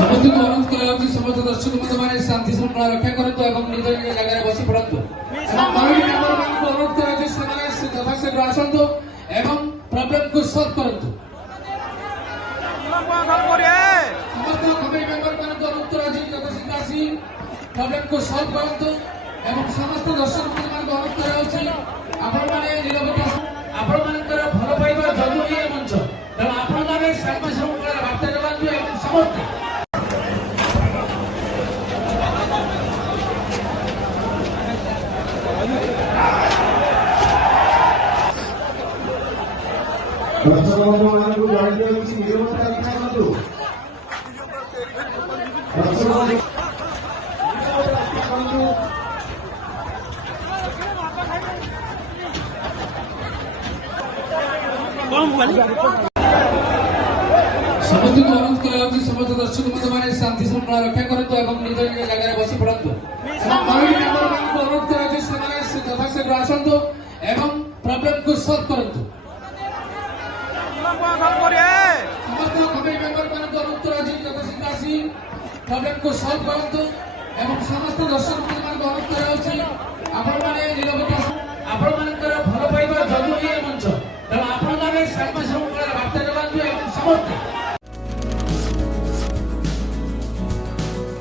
समस्त को अनुरोध करा समस्त दर्शक बंधु मैंने शांति श्रृंखला रक्षा करतु एवं निज निज जगह बसी पड़तु अनुरोध करा यथाशीघ्र आसतु एवं प्रॉब्लम को सॉल्व करतु समस्त कमिटी मेंबर मान अनुरोध करा यथाशीघ्र आसी प्रॉब्लम को सॉल्व करतु एवं समस्त दर्शक बंधु मान अनुरोध करा आपण माने निरवता आपण मानकर भल पाइबा जरूरी है मंच तेणु आपण माने शांति श्रृंखला वार्ता जवान एवं समस्त समस्त को अनुरोध करा समस्त दर्शक बंधु मैंने शांति श्रृंखला रक्षा करतु एवं निज निज जगह बसी पड़तु अनुरोध करा यथाशीघ्र आसतु एवं प्रॉब्लम को सॉल्व करतु समस्त कमिटी मेंबर मान अनुरोध करा यथाशीघ्र आसी प्रॉब्लम को सॉल्व करतु एवं समस्त दर्शक बंधु मान अनुरोध करा आपण माने निरवता आपण मानकर भल पाइबा जरूरी है मंच तेणु आपण माने शांति श्रृंखला वार्ता जवान एवं समस्त